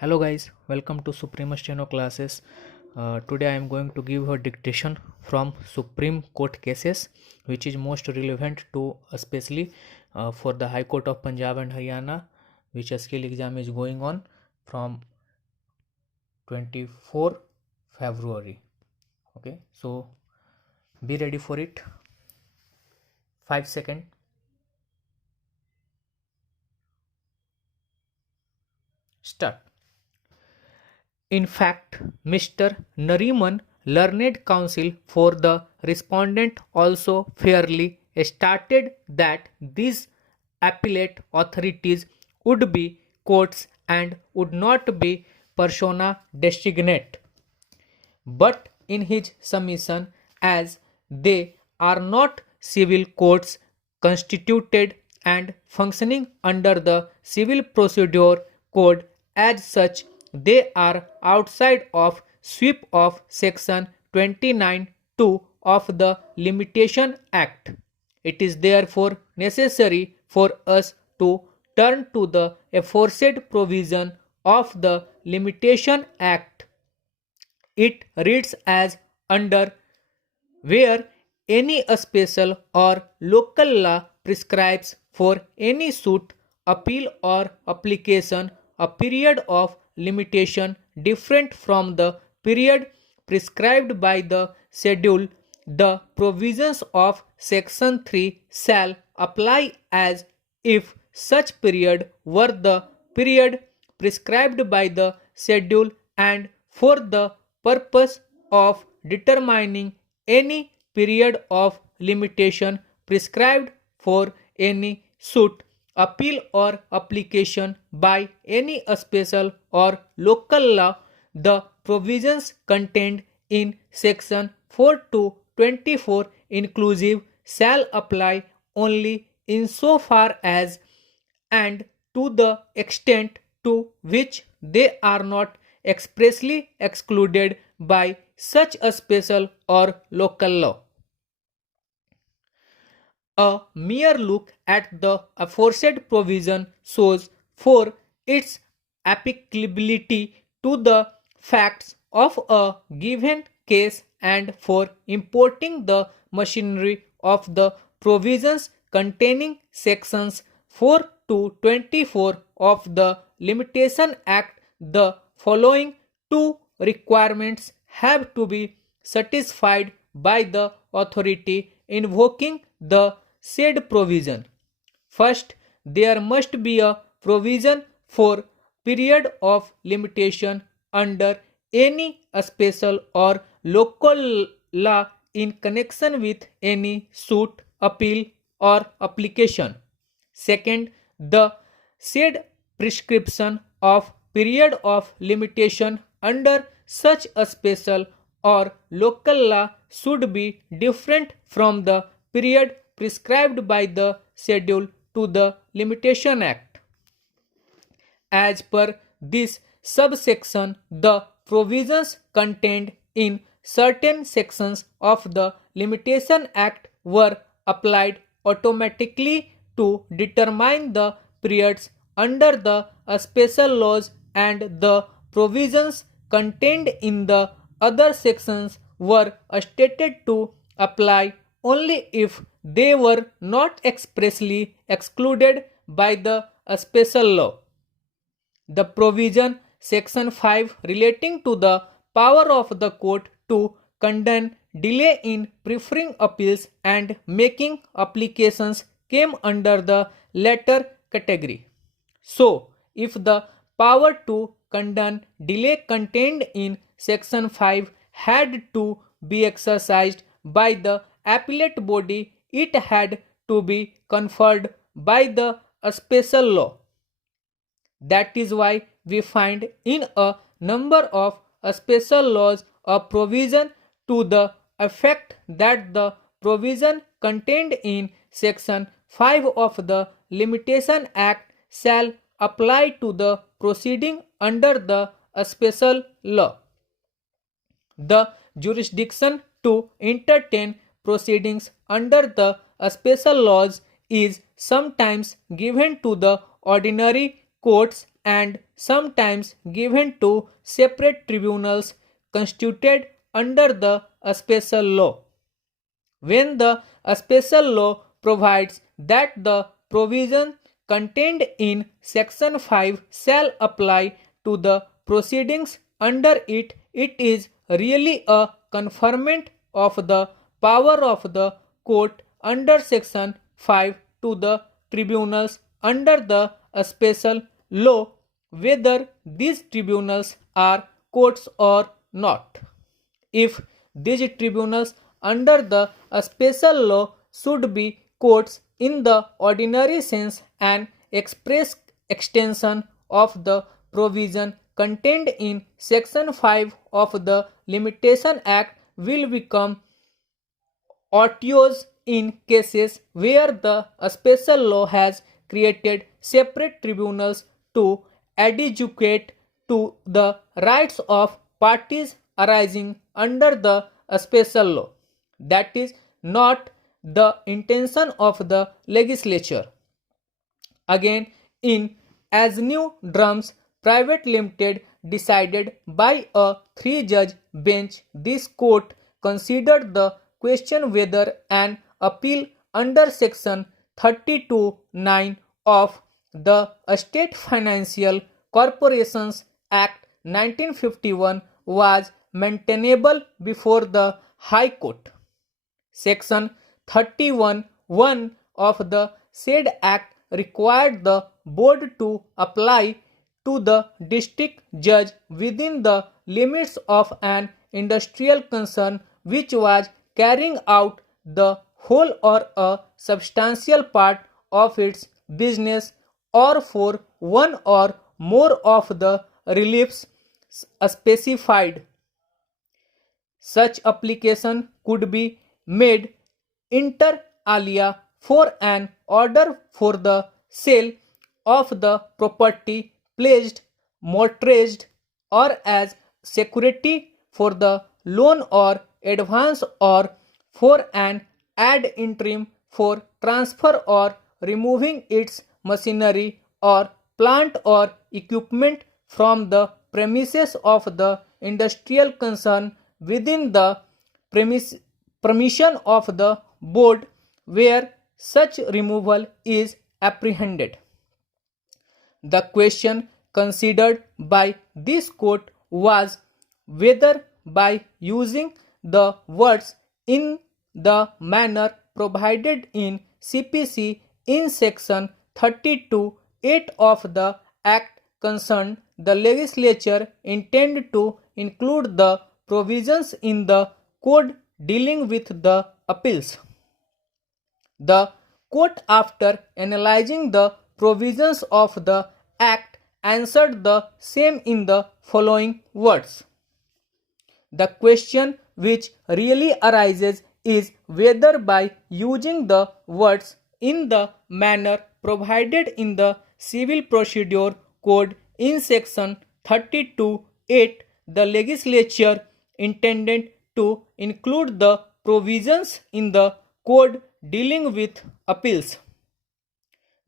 Hello guys, welcome to Supreme Steno classes. Today I am going to give a dictation from Supreme Court cases which is most relevant to especially for the High Court of Punjab and Haryana, which a skill exam is going on from 24 February. Okay, so be ready for it. 5 seconds. Start. In fact, Mr. Nariman, learned counsel for the respondent, also fairly stated that these appellate authorities would be courts and would not be persona designate. But in his submission, as they are not civil courts constituted and functioning under the Civil Procedure Code, as such, they are outside of sweep of section 29(2) of the Limitation Act. It is therefore necessary for us to turn to the aforesaid provision of the Limitation Act. It reads as under, where any special or local law prescribes for any suit, appeal or application a period of limitation different from the period prescribed by the schedule, the provisions of section 3 shall apply as if such period were the period prescribed by the schedule, and for the purpose of determining any period of limitation prescribed for any suit, appeal or application by any special or local law, the provisions contained in section 4 to 24 inclusive shall apply only insofar as and to the extent to which they are not expressly excluded by such a special or local law. A mere look at the aforesaid provision shows for its applicability to the facts of a given case and for importing the machinery of the provisions containing sections 4 to 24 of the Limitation Act, the following two requirements have to be satisfied by the authority invoking the said provision. First, there must be a provision for period of limitation under any special or local law in connection with any suit, appeal or application. Second, the said prescription of period of limitation under such a special or local law should be different from the period prescribed by the schedule to the Limitation Act. As per this subsection, the provisions contained in certain sections of the Limitation Act were applied automatically to determine the periods under the special laws, and the provisions contained in the other sections were stated to apply only if they were not expressly excluded by the special law. The provision section 5 relating to the power of the court to condone delay in preferring appeals and making applications came under the latter category. So, if the power to condone delay contained in section 5 had to be exercised by the appellate body, it had to be conferred by the special law. That is why we find in a number of special laws a provision to the effect that the provision contained in section 5 of the Limitation Act shall apply to the proceeding under the special law. The jurisdiction to entertain proceedings under the special laws is sometimes given to the ordinary courts and sometimes given to separate tribunals constituted under the special law. When the special law provides that the provision contained in section 5 shall apply to the proceedings under it, it is really a conferment of the power of the court under section 5 to the tribunals under the special law, whether these tribunals are courts or not. If these tribunals under the special law should be courts in the ordinary sense, an express extension of the provision contained in section 5 of the Limitation Act will become otious in cases where the special law has created separate tribunals to adjudicate to the rights of parties arising under the special law. That is not the intention of the legislature. Again, in As New Drums Private Limited, decided by a 3-judge bench, this court considered the question whether an appeal under section 32(9) of the State Financial Corporations Act 1951 was maintainable before the High Court. Section 31(1) of the said act required the board to apply to the district judge within the limits of an industrial concern which was carrying out the whole or a substantial part of its business, or for one or more of the reliefs specified. Such application could be made inter alia for an order for the sale of the property pledged, mortgaged, or as security for the loan or advance, or for an ad interim for transfer or removing its machinery or plant or equipment from the premises of the industrial concern within the permission of the board where such removal is apprehended. The question considered by this court was whether by using the words in the manner provided in CPC in section 32(8) of the act concerned, the legislature intended to include the provisions in the code dealing with the appeals. The court, after analyzing the provisions of the act, answered the same in the following words: the question which really arises is whether by using the words in the manner provided in the Civil Procedure Code in section 32(8), the legislature intended to include the provisions in the code dealing with appeals.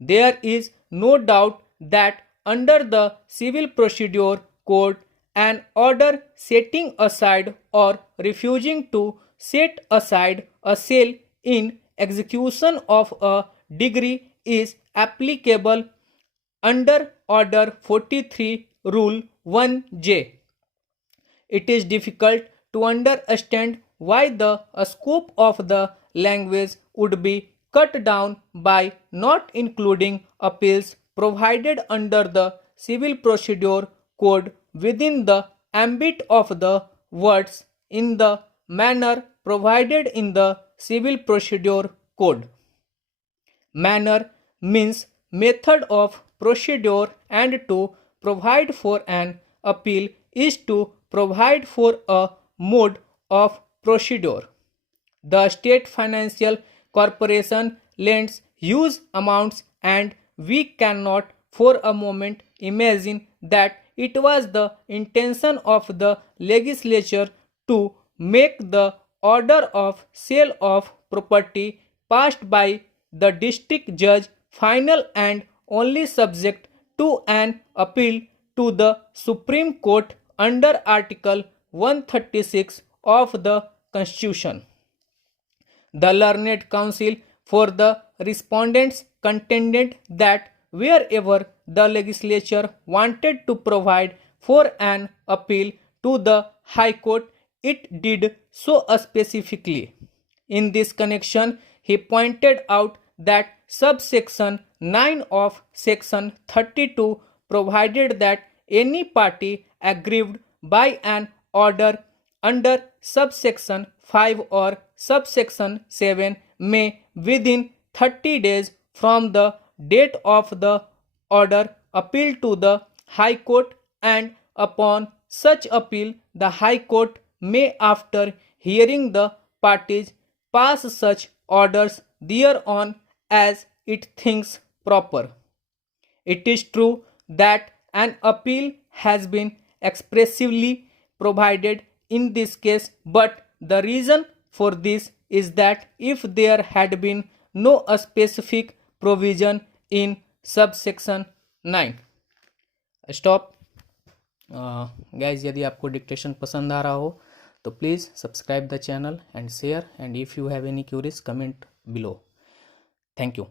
There is no doubt that under the Civil Procedure Code, an order setting aside or refusing to set aside a sale in execution of a decree is applicable under Order 43 Rule 1J. It is difficult to understand why the scope of the language would be cut down by not including appeals provided under the Civil Procedure Code within the ambit of the words in the manner provided in the Civil Procedure Code. Manner means method of procedure, and to provide for an appeal is to provide for a mode of procedure. The State Financial Corporation lends huge amounts, and we cannot for a moment imagine that it was the intention of the legislature to make the order of sale of property passed by the district judge final and only subject to an appeal to the Supreme Court under Article 136 of the Constitution. The learned counsel for the respondents contended that wherever the legislature wanted to provide for an appeal to the High Court, it did so specifically. In this connection, he pointed out that subsection 9 of section 32 provided that any party aggrieved by an order under subsection 5 or subsection 7 may within 30 days from the date of the order appeal to the High Court, and upon such appeal the High Court may, after hearing the parties, pass such orders thereon as it thinks proper. It is true that an appeal has been expressively provided in this case, but the reason for this is that if there had been no specific provision in subsection 9. Stop guys, यदि आपको dictation पसंद आ रहा हो तो please subscribe the channel and share, and if you have any curies comment below. Thank you.